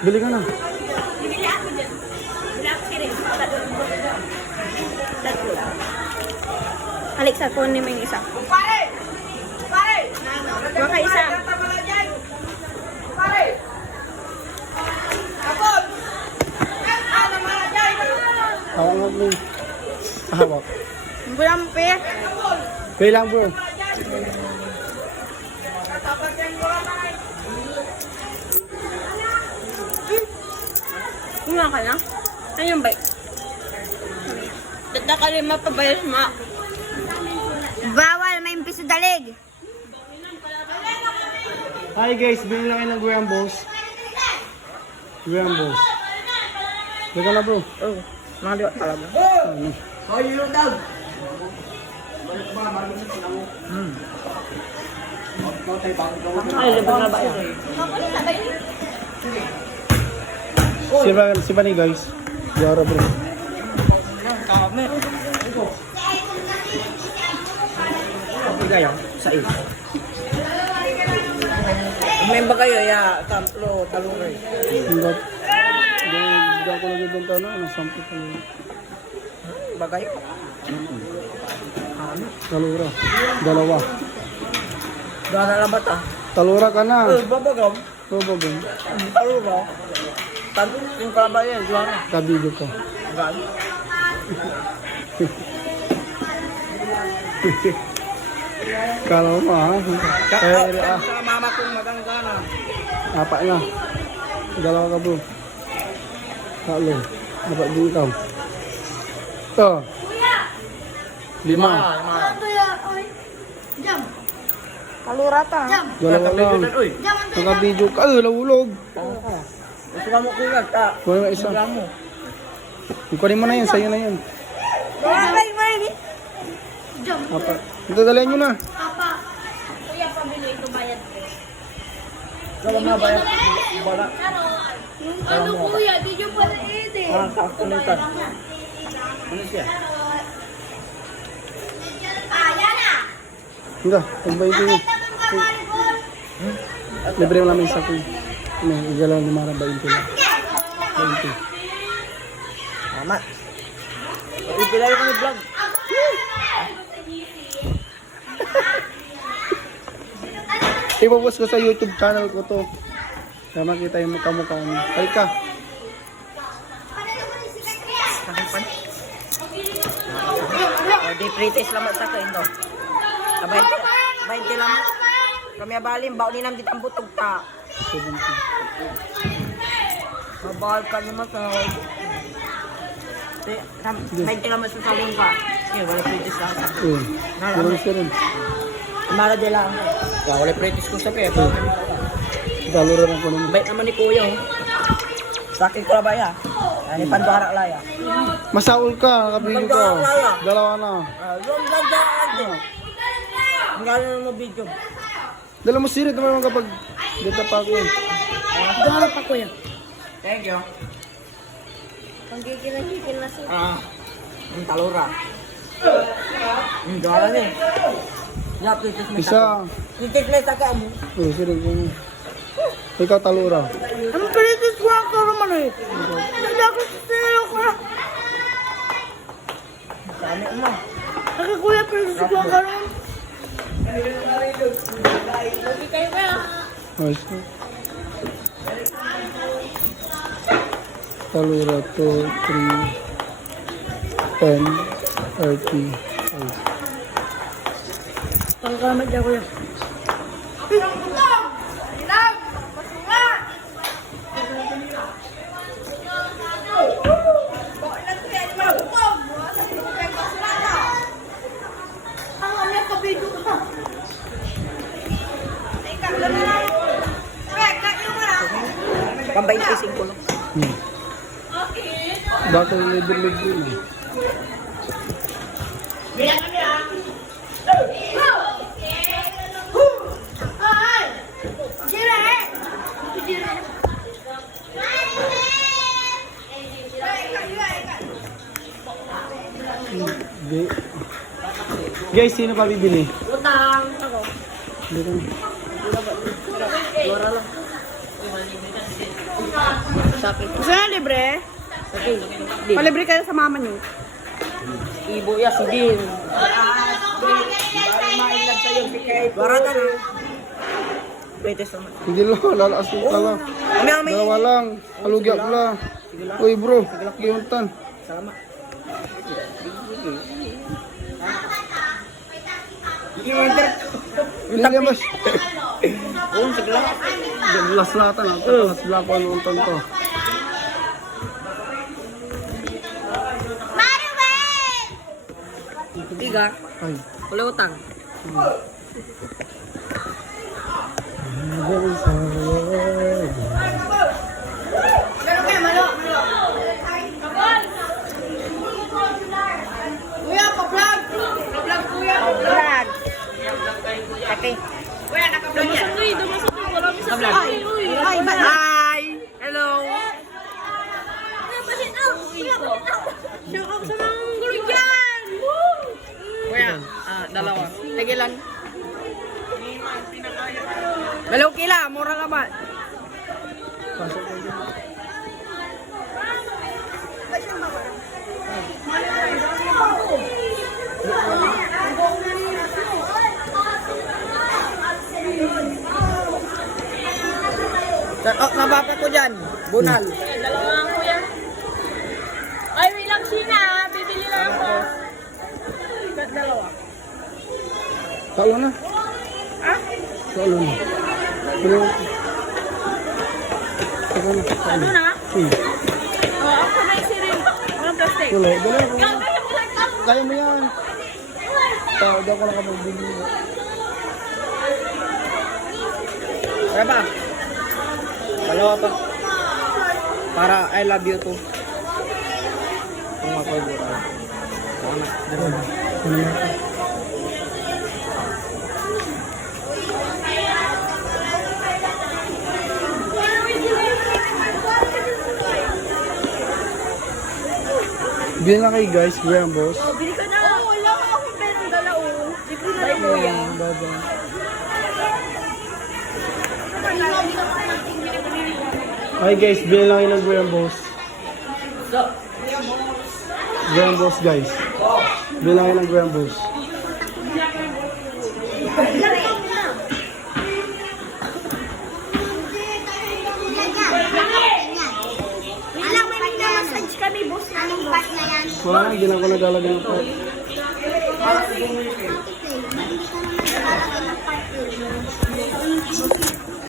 Bili ka na. Bibili ako dyan. Bibili ako kirin. Tatlo. Alexa, kunin mo yung isa. Pare! Pare! Baka isa. Pare! Kapon! Ano mga dyan? Hawak mo. Hawak. Bulampi. Kaya lang bro. Kumain ka na? Ano yung bike? Tata ka rin mapabayas ma. Bawal, may impiso dalig. Hi guys, bili lang kayo ng Graham Balls. Graham Balls. Bili ka na bro. Oh, mga liwat talaga. Ano? Ay, libang na ba yan? Si Bani guys. Yara bro. Kami. Gayo, sa iyo. Member kayo, ya, tamplo, talungay. Hindi. Hindi ako nagbibenta na. Ano, sampo ka na. Bagay. Talura. Dalawa. Gana lang ba ta? Talura ka na. Babagam. Babagong. Talura. Tanto yung kalabayan, juara. Kabidyo ka. Gana. Kala mo ha. Kaya Sa mama kong magana. apa na. Dalawa ka bro. Halo. Apa di ikaw? Ito. 5. Kalurata. Dalawa lang. Nakabidyo ka. Lawulog. Gusto ka mo kuya, ta. Kuha nga isa. mo. Kunin mo na yan. Sa'yo na yan. Apa? Ito dalhin nyo na. Kuya, pabili ito bayad. Kala na ba yan? Bala. Ano kuya, di nyo pala ede. Kakulitan. Ano siya? Enggak, pagbayad nyo. Libre mo namin isa ko. May igalaw ni Mara 20 lang. 20. Tama. Ipilay ko ni vlog. Ipopost ko sa YouTube channel ko to. Para makita yung mukha-mukha mo. Halika. Di pretest lang sa kain daw. 20 lang. Kami abalim, baon ni nam di tambutog ta. 70. Mabahal ka naman sa naway. 20 lang sa salong pa. Eh, wala pretest lang. Meron siya rin. Mara de lang. Wala pretest ko sa kaya. Dalura lang ko naman. Bait naman ni Kuya. Sakit ko na ba ya? Ani pandara laya. Masaul ka, nakabidyo ka. Dalawa na. Rom ganda. Ang gano'n mo video. Dala mo sirit naman kapag dito pa ako. Dala pa Kuya. Thank you. Panggigil na siya. Ang talura. Dala ni. Ya, pretest na. Isa. Pretest na sa kamo. Oh, sirit ko. Ikaw talura. Ang pretest ko ang karoman eh. Nagdakot sa silo ko. Dami mo. Ang Kuya, pretest ko ang karoman. Lagi kayo ba? Ayos ko. Talura 2, 3, 10, 30. Ayos. Pagkakamit niya Kuya. Pambay 25 lang. Dati libre-libre na. Guys, sino pa bibili? Utang ako. Dito. Dora lang. Sakit. Gusto na libre? Sakit. Palibre kayo sa mama niyo. Ibo ya si Din. Barata na. Pwede sa mga. Hindi lang, lalaas mo ka lang. Dalawa lang. Alugya ko lang. Uy bro, giyuntan. Salamat. Hindi niya mas. Oo, sagla. Last latan. Last latan ko ang untan to. Tiga. Ay. Wala utang. Vlog. Okay. Ay, ba? Hi! Hello! Shout out sa mga gulo dyan! Kuya, dalawa. Sige lang. Dalaw kila, mura naman. Shout out na bapa ko dyan. Bunal. Dalawa nga kuya. Ay, wait lang Sheena. Bibili lang ako. Dalawa. Talo na. Ah? Talo na. Talo na. Ano na? Hmm. Oo, ako na yung sirin. Walang plastic. Tulo, dala ko. Kaya mo yan. Daw ko lang kapag-bili. Kaya ba? Dalawa pa. Para I love you too. Kung mapagod. Bili na kayo guys, Graham Boss. Bili ka na. Oo, wala ka akong perang dala oh. Bili na lang kuya. Bye-bye. Okay guys, bili lang kayo ng Graham Boss. Graham Boss guys. Bili lang kayo ng Graham Boss. Wala, may massage kami, boss. Anong pass na yan? Wala, hindi na ako naglalagay ng pot.